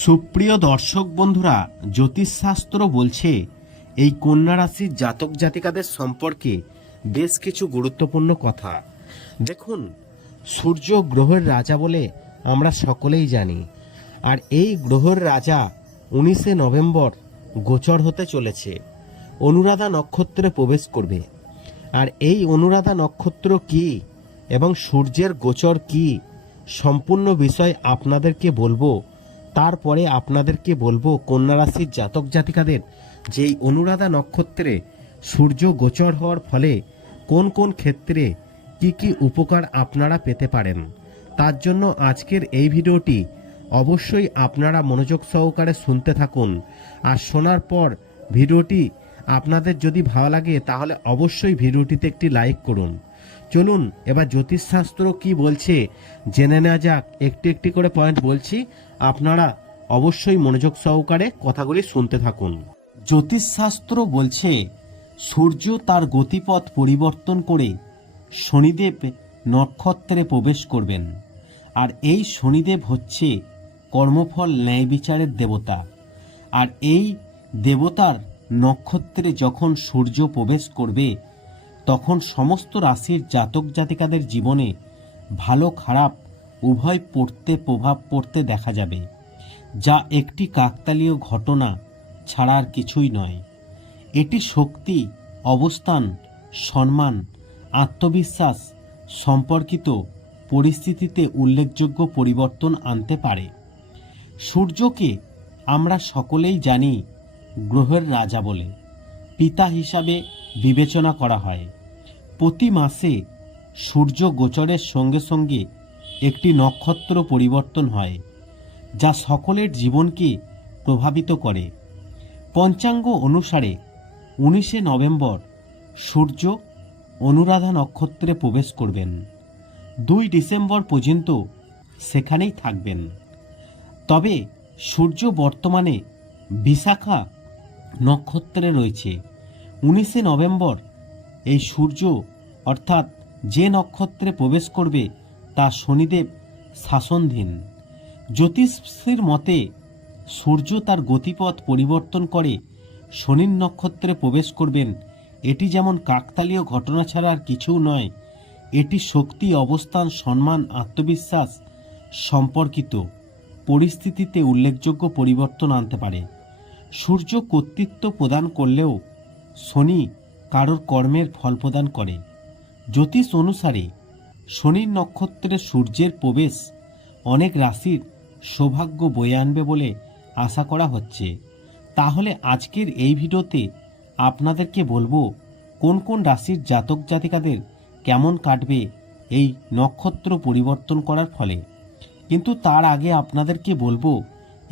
সুপ্রিয় দর্শক বন্ধুরা, জ্যোতিষশাস্ত্র বলছে, এই কন্যা রাশির জাতক জাতিকাদের সম্পর্কে বেশ কিছু গুরুত্বপূর্ণ কথা। দেখুন, সূর্য গ্রহের রাজা বলে আমরা সকলেই জানি, আর এই গ্রহের রাজা উনিশে নভেম্বর গোচর হতে চলেছে, অনুরাধা নক্ষত্রে প্রবেশ করবে। আর এই অনুরাধা নক্ষত্র কি এবং সূর্যের গোচর কি, সম্পূর্ণ বিষয় আপনাদেরকে বলব তারপরে আপনাদেরকে বলব কন্যা রাশির জাতক জাতিকাদের যে এই অনুরাধা নক্ষত্রে সূর্য গোচর হওয়ার ফলে কোন কোন ক্ষেত্রে কি কি উপকার আপনারা পেতে পারেন, তার জন্য আজকের এই ভিডিওটি অবশ্যই আপনারা মনোযোগ সহকারে শুনতে থাকুন। আর শোনার পর ভিডিওটি আপনাদের যদি ভালো লাগে, তাহলে অবশ্যই ভিডিওটিতে একটি লাইক করুন। চলুন, এবার জ্যোতিষশাস্ত্র কি বলছে? জেনে নেওয়া যাক। একটি একটি করে পয়েন্ট বলছি। আপনারা অবশ্যই মনোযোগ সহকারে কথাগুলি শুনতে থাকুন। জ্যোতিষশাস্ত্র বলছে, সূর্য তার গতিপথ পরিবর্তন করে শনিদেব নক্ষত্রে প্রবেশ করবেন। আর এই শনিদেব হচ্ছে কর্মফল ন্যায় বিচারের দেবতা। আর এই দেবতার নক্ষত্রে যখন সূর্য প্রবেশ করবে তখন সমস্ত রাশির জাতক জাতিকাদের জীবনে ভালো খারাপ উভয় পড়তে প্রভাব পড়তে দেখা যাবে, যা একটি কাকতালীয় ঘটনা ছাড়া আর কিছুই নয়। এটি শক্তি, অবস্থান, সম্মান, আত্মবিশ্বাস সম্পর্কিত পরিস্থিতিতে উল্লেখযোগ্য পরিবর্তন আনতে পারে। সূর্যকে আমরা সকলেই জানি গ্রহের রাজা বলে। পিতা হিসাবে বিবেচনা করা হয়। প্রতি মাসে সূর্য গোচরের সঙ্গে সঙ্গে একটি নক্ষত্র পরিবর্তন হয়, যা সকলের জীবনকে প্রভাবিত করে। পঞ্চাঙ্গ অনুসারে উনিশে নভেম্বর সূর্য অনুরাধা নক্ষত্রে প্রবেশ করবেন। দুই ডিসেম্বর পর্যন্ত সেখানেই থাকবেন। তবে সূর্য বর্তমানে বিশাখা নক্ষত্রে রয়েছে। উনিশে নভেম্বর এই সূর্য, অর্থাৎ যে নক্ষত্রে প্রবেশ করবে, তা শনিদেব শাসনধীন জ্যোতিষীর মতে, সূর্য তার গতিপথ পরিবর্তন করে শনির নক্ষত্রে প্রবেশ করবেন। এটি যেমন কাকতালীয় ঘটনা ছাড়া আর কিছু নয়, এটি শক্তি, অবস্থান, সম্মান, আত্মবিশ্বাস সম্পর্কিত পরিস্থিতিতে উল্লেখযোগ্য পরিবর্তন আনতে পারে। সূর্য কর্তৃত্ব প্রদান করলেও শনি কারোর কর্মের ফল প্রদান করে। জ্যোতিষ অনুসারে শনির নক্ষত্রে সূর্যের প্রবেশ অনেক রাশির সৌভাগ্য বয়ে আনবে বলে আশা করা হচ্ছে। তাহলে আজকের এই ভিডিওতে আপনাদেরকে বলব কোন কোন রাশির জাতক জাতিকাদের কেমন কাটবে এই নক্ষত্র পরিবর্তন করার ফলে। কিন্তু তার আগে আপনাদেরকে বলব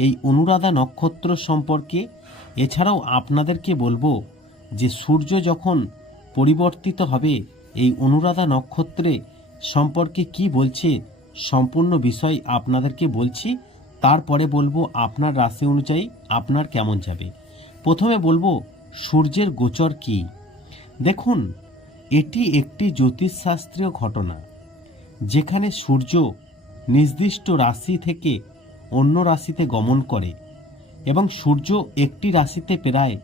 এই অনুরাধা নক্ষত্র সম্পর্কে এছাড়াও আপনাদেরকে বলব যে সূর্য যখন পরিবর্তিত হবে, এই অনুরাধা নক্ষত্রে সম্পর্কে কি বলছে সম্পূর্ণ বিষয় আপনাদেরকে বলছি। তারপরে বলব আপনার রাশি অনুযায়ী আপনার কেমন যাবে। প্রথমে বলব সূর্যের গোচর কি। দেখুন, এটি একটি জ্যোতিষশাস্ত্রীয় ঘটনা, যেখানে সূর্য নির্দিষ্ট রাশি থেকে অন্য রাশিতে গমন করে এবং সূর্য একটি রাশিতে প্রায়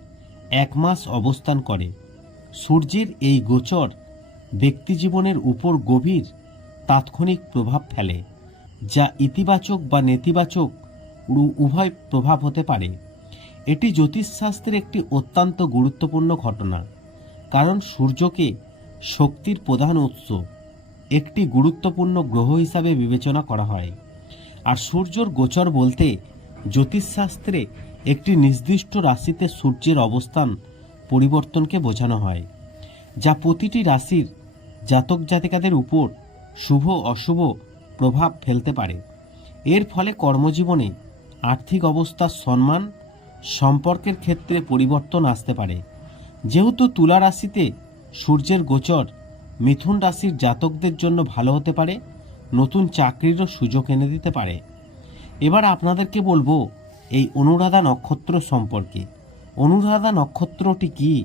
এক মাস অবস্থান করে। সূর্যের এই গোচর ব্যক্তিজীবনের উপর গভীর তাৎক্ষণিক প্রভাব ফেলে, যা ইতিবাচক বা নেতিবাচক উভয় প্রভাব হতে পারে। এটি জ্যোতিষশাস্ত্রের একটি অত্যন্ত গুরুত্বপূর্ণ ঘটনা, কারণ সূর্যকে শক্তির প্রধান উৎস, একটি গুরুত্বপূর্ণ গ্রহ হিসাবে বিবেচনা করা হয়। আর সূর্যর গোচর বলতে জ্যোতিষশাস্ত্রে একটি নির্দিষ্ট রাশিতে সূর্যের অবস্থান পরিবর্তনকে বোঝানো হয়, যা প্রতিটি রাশির জাতক জাতিকাদের উপর শুভ অশুভ প্রভাব ফেলতে পারে। এর ফলে কর্মজীবনে আর্থিক অবস্থার সম্মান, সম্পর্কের ক্ষেত্রে পরিবর্তন আসতে পারে। যেহেতু তুলা রাশিতে সূর্যের গোচর মিথুন রাশির জাতকদের জন্য ভালো হতে পারে নতুন চাকরিরও সুযোগ এনে দিতে পারে। এবার আপনাদেরকে বলব, এই অনুরাধা নক্ষত্র সম্পর্কে। অনুরাধা নক্ষত্রটি কি?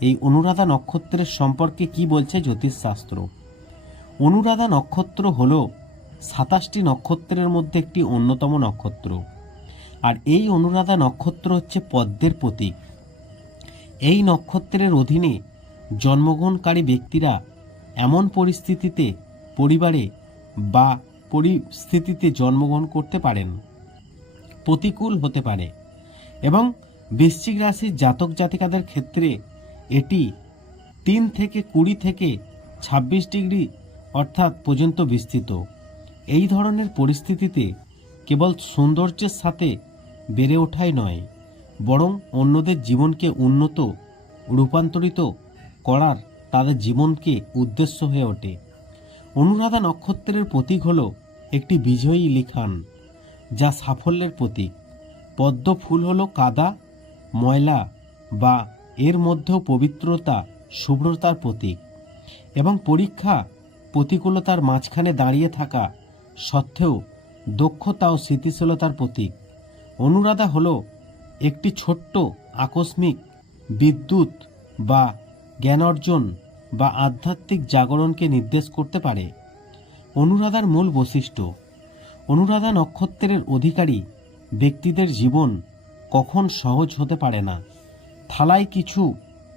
এই অনুরাধা নক্ষত্রের সম্পর্কে কি বলছে জ্যোতিষশাস্ত্র? অনুরাধা নক্ষত্র হল সাতাশটি নক্ষত্রের মধ্যে একটি অন্যতম নক্ষত্র। আর এই অনুরাধা নক্ষত্র হচ্ছে পদ্মের প্রতীক। এই নক্ষত্রের অধীনে জন্মগ্রহণকারী ব্যক্তিরা এমন পরিস্থিতিতে পরিবারে বা পরিস্থিতিতে জন্মগ্রহণ করতে পারেন। প্রতিকূল হতে পারে এবং বৃশ্চিক রাশির জাতক জাতিকাদের ক্ষেত্রে এটি তিন থেকে কুড়ি থেকে ছাব্বিশ ডিগ্রি অর্থাৎ পর্যন্ত বিস্তৃত। এই ধরনের পরিস্থিতিতে কেবল সৌন্দর্যের সাথে বেড়ে ওঠাই নয়, বরং অন্যদের জীবনকে উন্নত, রূপান্তরিত করার তাদের জীবনকে উদ্দেশ্য হয়ে ওঠে। অনুরাধা নক্ষত্রের প্রতীক হল একটি বিজয়ী লিখান, যা সাফল্যের প্রতীক। পদ্ম ফুল হল কাদা, ময়লা বা এর মধ্যেও পবিত্রতা, শুভ্রতার প্রতীক এবং পরীক্ষা প্রতিকূলতার মাঝখানে দাঁড়িয়ে থাকা সত্ত্বেও দক্ষতা ও স্থিতিশীলতার প্রতীক। অনুরাধা হল একটি ছোট্ট আকস্মিক বিদ্যুৎ বা জ্ঞান অর্জন বা আধ্যাত্মিক জাগরণকে নির্দেশ করতে পারে। অনুরাধার মূল বৈশিষ্ট্য, অনুরাধা নক্ষত্রের অধিকারী ব্যক্তিদের জীবন কখন সহজ হতে পারে না, থালায় কিছু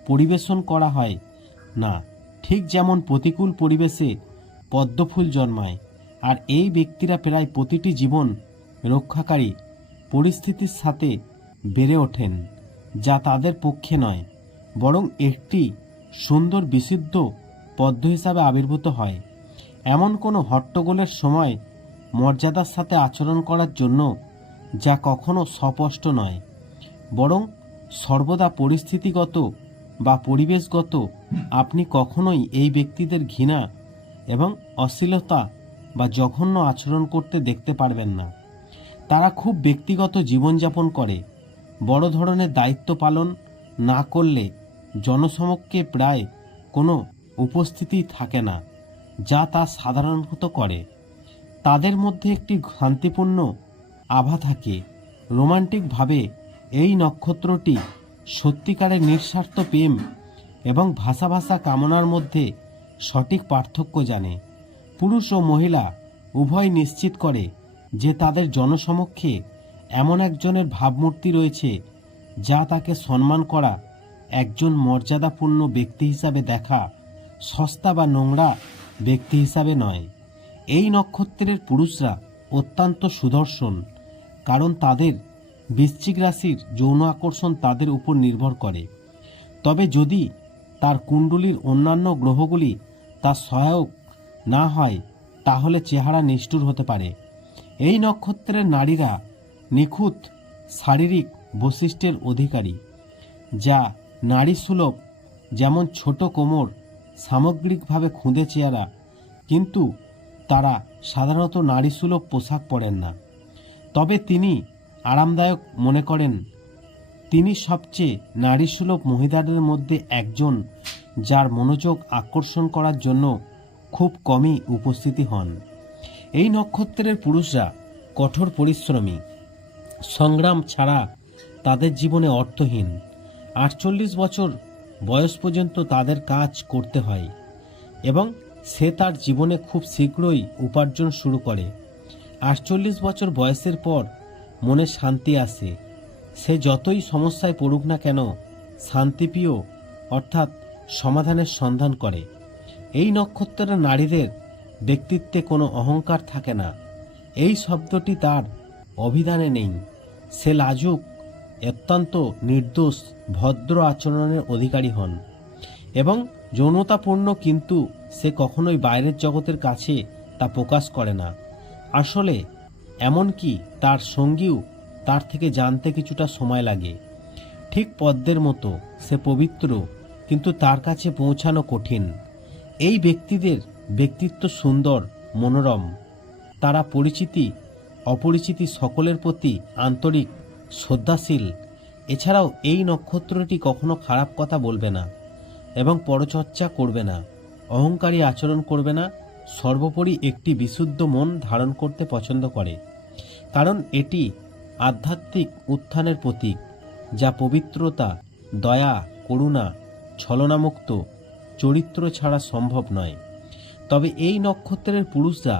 পরিবেশন করা হয় না, ঠিক যেমন প্রতিকূল পরিবেশে পদ্মফুল জন্মায়, আর এই ব্যক্তিরা প্রায় প্রতিটি জীবন রক্ষাকারী পরিস্থিতির সাথে বেড়ে ওঠেন, যা তাদের পক্ষে নয়, বরং একটি সুন্দর বিশুদ্ধ পদ্ম হিসাবে আবির্ভূত হয়। এমন কোনো হট্টগোলের সময় মর্যাদার সাথে আচরণ করার জন্য যা কখনো স্পষ্ট নয়। বরং সর্বদা পরিস্থিতিগত বা পরিবেশগত আপনি কখনোই এই ব্যক্তিদের ঘৃণা এবং অশ্লীলতা বা জঘন্য আচরণ করতে দেখতে পারবেন না। তারা খুব ব্যক্তিগত জীবনযাপন করে। বড় ধরনের দায়িত্ব পালন না করলে জনসমক্ষে প্রায় কোনো উপস্থিতি থাকে না, যা তা সাধারণত করে। তাদের মধ্যে একটি শান্তিপূর্ণ আভা থাকে। রোমান্টিকভাবে এই নক্ষত্রটি সত্যিকারের নিঃস্বার্থ প্রেম এবং ভাষা ভাষা কামনার মধ্যে সঠিক পার্থক্য জানে। পুরুষ ও মহিলা উভয় নিশ্চিত করে যে তাদের জনসমক্ষে এমন একজনের ভাবমূর্তি রয়েছে, যা তাকে সম্মান করা একজন মর্যাদাপূর্ণ ব্যক্তি হিসাবে দেখা সস্তা বা নোংরা ব্যক্তি হিসাবে নয়। এই নক্ষত্রের পুরুষরা অত্যন্ত সুদর্শন, কারণ তাদের বৃশ্চিক রাশির যৌন আকর্ষণ তাদের উপর নির্ভর করে। তবে যদি তার কুণ্ডলীর অন্যান্য গ্রহগুলি তার সহায়ক না হয়, তাহলে চেহারা নিষ্ঠুর হতে পারে। এই নক্ষত্রের নারীরা নিখুঁত শারীরিক বৈশিষ্ট্যের অধিকারী, যা নারী সুলভ যেমন ছোট কোমর সামগ্রিকভাবে খুঁদে চেহারা, কিন্তু তারা সাধারণত নারী সুলভ পোশাক পরেন না। তবে তিনি আরামদায়ক মনে করেন, তিনি সবচেয়ে নারীসুলভ মহিলাদের মধ্যে একজন যার মনোযোগ আকর্ষণ করার জন্য খুব কমই উপস্থিতি হন। এই নক্ষত্রের পুরুষরা কঠোর পরিশ্রমী। সংগ্রাম ছাড়া তাদের জীবনে অর্থহীন। আটচল্লিশ বছর বয়স পর্যন্ত তাদের কাজ করতে হয় এবং সে তার জীবনে খুব শীঘ্রই উপার্জন শুরু করে। আটচল্লিশ বছর বয়সের পর মনে শান্তি আসে। সে যতই সমস্যায় পড়ুক না কেন শান্তিপ্রিয় অর্থাৎ সমাধানের সন্ধান করে। এই নক্ষত্রের নারীদের ব্যক্তিত্বে কোনো অহংকার থাকে না। এই শব্দটি তার অভিধানে নেই। সে লাজুক অত্যন্ত নির্দোষ ভদ্র আচরণের অধিকারী হন এবং যৌনতাপূর্ণ কিন্তু সে কখনোই বাইরের জগতের কাছে তা প্রকাশ করে না। আসলে এমনকি তার সঙ্গীও তার থেকে জানতে কিছুটা সময় লাগে। ঠিক পদ্মের মতো সে পবিত্র কিন্তু তার কাছে পৌঁছানো কঠিন। এই ব্যক্তিদের ব্যক্তিত্ব সুন্দর, মনোরম। তারা পরিচিতি, অপরিচিতি সকলের প্রতি আন্তরিক শ্রদ্ধাশীল। এছাড়াও এই নক্ষত্রটি কখনো খারাপ কথা বলবে না এবং পরচর্চা করবে না, অহংকারী আচরণ করবে না, সর্বোপরি একটি বিশুদ্ধ মন ধারণ করতে পছন্দ করে। কারণ এটি আধ্যাত্মিক উত্থানের প্রতীক, যা পবিত্রতা, দয়া, করুণা, ছলনামুক্ত, চরিত্র ছাড়া সম্ভব নয়। তবে এই নক্ষত্রের পুরুষরা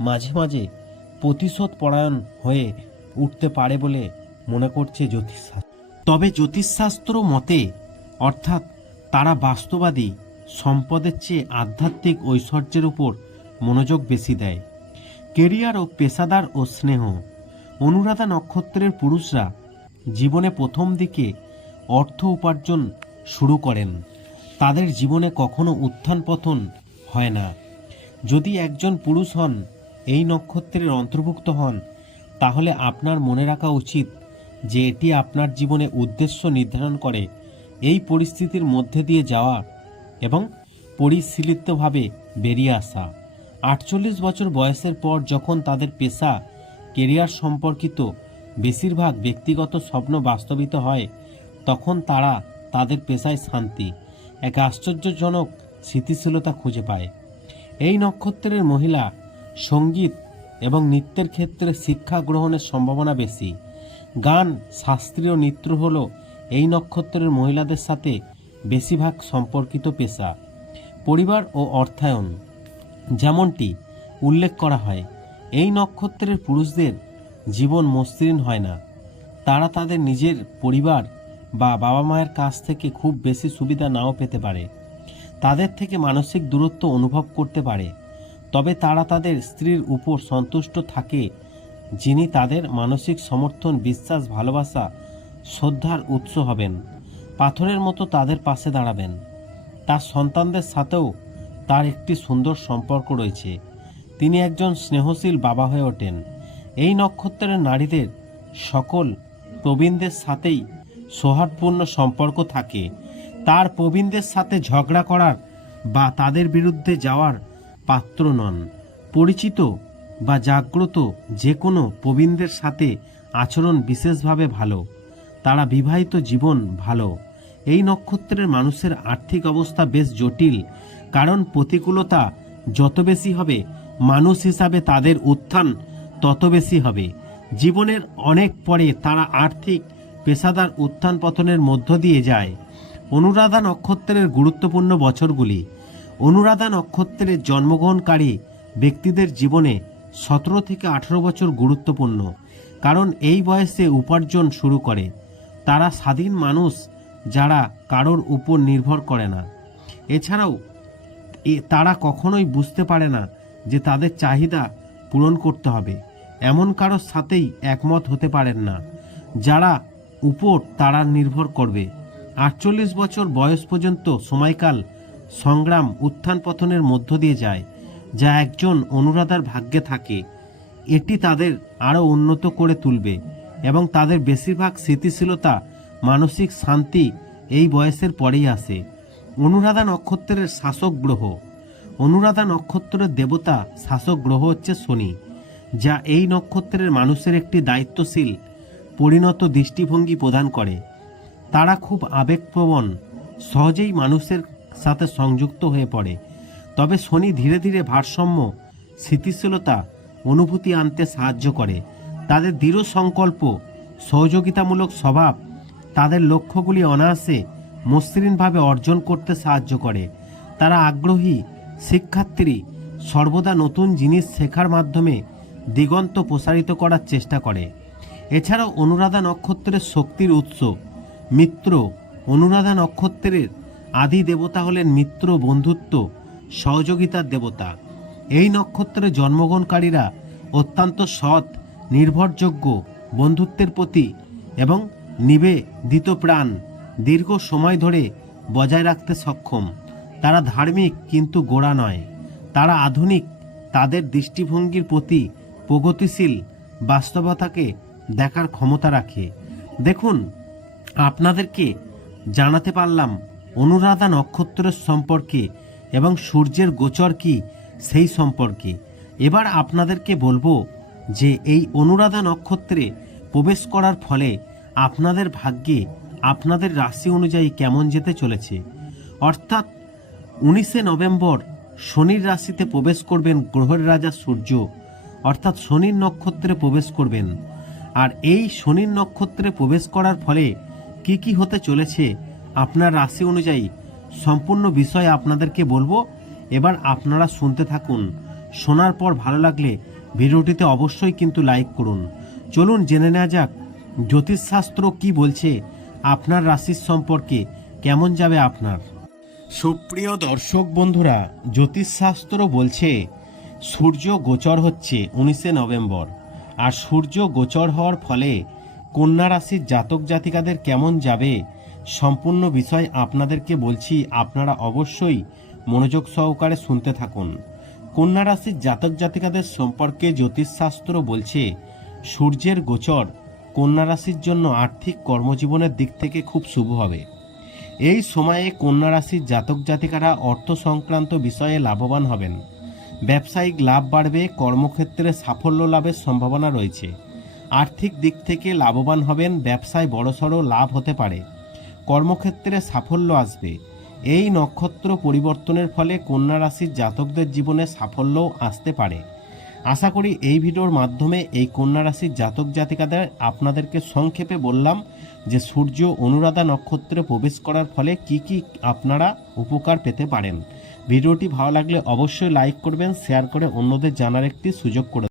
মাঝে মাঝে প্রতিশোধ পরায়ণ হয়ে উঠতে পারে বলে মনে করছে জ্যোতিষশাস্ত্র। তবে জ্যোতিষশাস্ত্র মতে, অর্থাৎ তারা বাস্তবাদী, সম্পদের চেয়ে আধ্যাত্মিক ঐশ্বর্যের উপর মনোযোগ বেশি দেয়। কেরিয়ার ও পেশাদার ও স্নেহ, অনুরাধা নক্ষত্রের পুরুষরা জীবনে প্রথম দিকে অর্থ উপার্জন শুরু করেন। তাদের জীবনে কখনো উত্থান পতন হয় না। যদি একজন পুরুষ হন, এই নক্ষত্রের অন্তর্ভুক্ত হন, তাহলে আপনার মনে রাখা উচিত যে এটি আপনার জীবনে উদ্দেশ্য নির্ধারণ করে, এই পরিস্থিতির মধ্যে দিয়ে যাওয়া এবং পরিশীলিতভাবে বেরিয়ে আসা। আটচল্লিশ বছর বয়সের পর যখন তাদের পেশা, কেরিয়ার সম্পর্কিত বেশিরভাগ ব্যক্তিগত স্বপ্ন বাস্তবিত হয়, তখন তারা তাদের পেশায় শান্তি, এক আশ্চর্যজনক স্থিতিশীলতা খুঁজে পায়। এই নক্ষত্রের মহিলা সংগীত এবং নৃত্যের ক্ষেত্রে শিক্ষা গ্রহণের সম্ভাবনা বেশি। গান, শাস্ত্রীয় নৃত্য হল এই নক্ষত্রের মহিলাদের সাথে বেশিরভাগ সম্পর্কিত পেশা। পরিবার ও অর্থায়ন। যেমনটি উল্লেখ করা হয়, এই নক্ষত্রের পুরুষদের জীবন মসৃণ হয় না। তারা তাদের নিজের পরিবার বা বাবা মায়ের কাছ থেকে খুব বেশি সুবিধা নাও পেতে পারে। তাদের থেকে মানসিক দূরত্ব অনুভব করতে পারে। তবে তারা তাদের স্ত্রীর উপর সন্তুষ্ট থাকে যিনি তাদের মানসিক সমর্থন, বিশ্বাস, ভালোবাসা, শ্রদ্ধার উৎস হবেন। পাথরের মতো তাদের পাশে দাঁড়াবেন। তার সন্তানদের সাথেও তার একটি সুন্দর সম্পর্ক রয়েছে। তিনি একজন স্নেহশীল বাবা হয়ে ওঠেন। এই নক্ষত্রের নারীদের সকল প্রবীণদের সাথেই সৌহার্দপূর্ণ সম্পর্ক থাকে। তার প্রবীণদের সাথে ঝগড়া করার বা তাদের বিরুদ্ধে যাওয়ার পাত্র নন। পরিচিত বা জাগ্রত যে কোনো প্রবীণদের সাথে আচরণ বিশেষভাবে ভালো। তারা বিবাহিত জীবন ভালো। এই নক্ষত্রের মানুষের আর্থিক অবস্থা বেশ জটিল, কারণ প্রতিকূলতা যত বেশি হবে, মানুষ হিসাবে তাদের উত্থান তত বেশি হবে। জীবনের অনেক পরে তারা আর্থিক পেশাদার উত্থান পতনের মধ্য দিয়ে যায়। অনুরাধা নক্ষত্রের গুরুত্বপূর্ণ বছরগুলি। অনুরাধা নক্ষত্রের জন্মগ্রহণকারী ব্যক্তিদের জীবনে সতেরো থেকে আঠেরো বছর গুরুত্বপূর্ণ, কারণ এই বয়সে উপার্জন শুরু করে। তারা স্বাধীন মানুষ যারা কারোর উপর নির্ভর করে না। এছাড়াও তারা কখনোই বুঝতে পারে না যে তাদের চাহিদা পূরণ করতে হবে। এমন কারোর সাথেই একমত হতে পারেন না, যারা উপর তারা নির্ভর করবে। আটচল্লিশ বছর বয়স পর্যন্ত সময়কাল সংগ্রাম উত্থান পতনের মধ্য দিয়ে যায়। যা একজন অনুরাধার ভাগ্যে থাকে, এটি তাদের আরও উন্নত করে তুলবে এবং তাদের বেশিরভাগ স্থিতিশীলতা মানসিক শান্তি এই বয়সের পরেই আসে। অনুরাধা নক্ষত্রের শাসক গ্রহ। অনুরাধা নক্ষত্রের দেবতা শাসক গ্রহ হচ্ছে শনি, যা এই নক্ষত্রের মানুষের একটি দায়িত্বশীল, পরিণত দৃষ্টিভঙ্গি প্রদান করে। তারা খুব আবেগপ্রবণ, সহজেই মানুষের সাথে সংযুক্ত হয়ে পড়ে। তবে শনি ধীরে ধীরে ভারসাম্য স্থিতিশীলতা অনুভূতি আনতে সাহায্য করে। তাদের দৃঢ় সংকল্প, সহযোগিতামূলক স্বভাব, তাদের লক্ষ্যগুলি অনায়াসে মসৃণভাবে অর্জন করতে সাহায্য করে। তারা আগ্রহী, শিক্ষার্থী, সর্বদা নতুন জিনিস শেখার মাধ্যমে দিগন্ত প্রসারিত করার চেষ্টা করে। এছাড়াও অনুরাধা নক্ষত্রের শক্তির উৎস। মিত্র, অনুরাধা নক্ষত্রের আদি দেবতা হলেন মিত্র বন্ধুত্ব সহযোগিতার দেবতা। এই নক্ষত্রে জন্মগ্রহণকারীরা অত্যন্ত সৎ, নির্ভরযোগ্য বন্ধুত্বের প্রতি এবং নিবেদিত প্রাণ দীর্ঘ সময় ধরে বজায় রাখতে সক্ষম। তারা ধার্মিক কিন্তু গোড়া নয়। তারা আধুনিক। তাদের দৃষ্টিভঙ্গির প্রতি প্রগতিশীল বাস্তবতাকে দেখার ক্ষমতা রাখে। দেখুন, আপনাদেরকে জানাতে পারলাম অনুরাধা নক্ষত্রের সম্পর্কে এবং সূর্যের গোচর কি, সেই সম্পর্কে। এবার আপনাদেরকে বলব যে এই অনুরাধা নক্ষত্রে প্রবেশ করার ফলে আপনাদের ভাগ্যে আপনাদের রাশি অনুযায়ী কেমন যেতে চলেছে। অর্থাৎ উনিশে নভেম্বর শনির রাশিতে প্রবেশ করবেন গ্রহের রাজা সূর্য, অর্থাৎ শনির নক্ষত্রে প্রবেশ করবেন। আর এই শনির নক্ষত্রে প্রবেশ করার ফলে কি কি হতে চলেছে, আপনার রাশি অনুযায়ী সম্পূর্ণ বিষয় আপনাদেরকে বলব। এবার আপনারা শুনতে থাকুন। শোনার পর ভালো লাগলে ভিডিওটিতে অবশ্যই কিন্তু লাইক করুন। চলুন জেনে নেওয়া যাক, জ্যোতিষশাস্ত্র কি বলছে, আপনার রাশির সম্পর্কে কেমন যাবে আপনার? সুপ্রিয় দর্শক বন্ধুরা, জ্যোতিষশাস্ত্র বলছে, সূর্য গোচর হচ্ছে উনিশে নভেম্বর। আর সূর্য গোচর হওয়ার ফলে কন্যা রাশির জাতক জাতিকাদের কেমন যাবে সম্পূর্ণ বিষয় আপনাদেরকে বলছি, আপনারা অবশ্যই মনোযোগ সহকারে শুনতে থাকুন। কন্যা রাশির জাতক জাতিকাদের সম্পর্কে জ্যোতিষশাস্ত্র বলছে, সূর্যের গোচর কন্যা রাশির জন্য আর্থিক কর্মজীবনের দিক থেকে খুব শুভ হবে। এই সময়ে কন্যা রাশির জাতক জাতিকারা অর্থ সংক্রান্ত বিষয়ে লাভবান হবেন। ব্যবসায়িক লাভ বাড়বে, কর্মক্ষেত্রে সাফল্য লাভের সম্ভাবনা রয়েছে। আর্থিক দিক থেকে লাভবান হবেন, ব্যবসায় বড়সড় লাভ হতে পারে। কর্মক্ষেত্রে সাফল্য আসবে। এই নক্ষত্র পরিবর্তনের ফলে কন্যা রাশির জাতকদের জীবনে সাফল্যও আসতে পারে। আশা করি এই ভিডিওর মাধ্যমে এই কন্যা রাশির জাতক জাতিকাদের আপনাদেরকে সংক্ষেপে বললাম যে সূর্য অনুরাধা নক্ষত্রে প্রবেশ করার ফলে কি কি আপনারা উপকার পেতে পারেন। ভিডিওটি ভালো লাগলে অবশ্যই লাইক করবেন, শেয়ার করে অন্যদের জানার একটি সুযোগ করে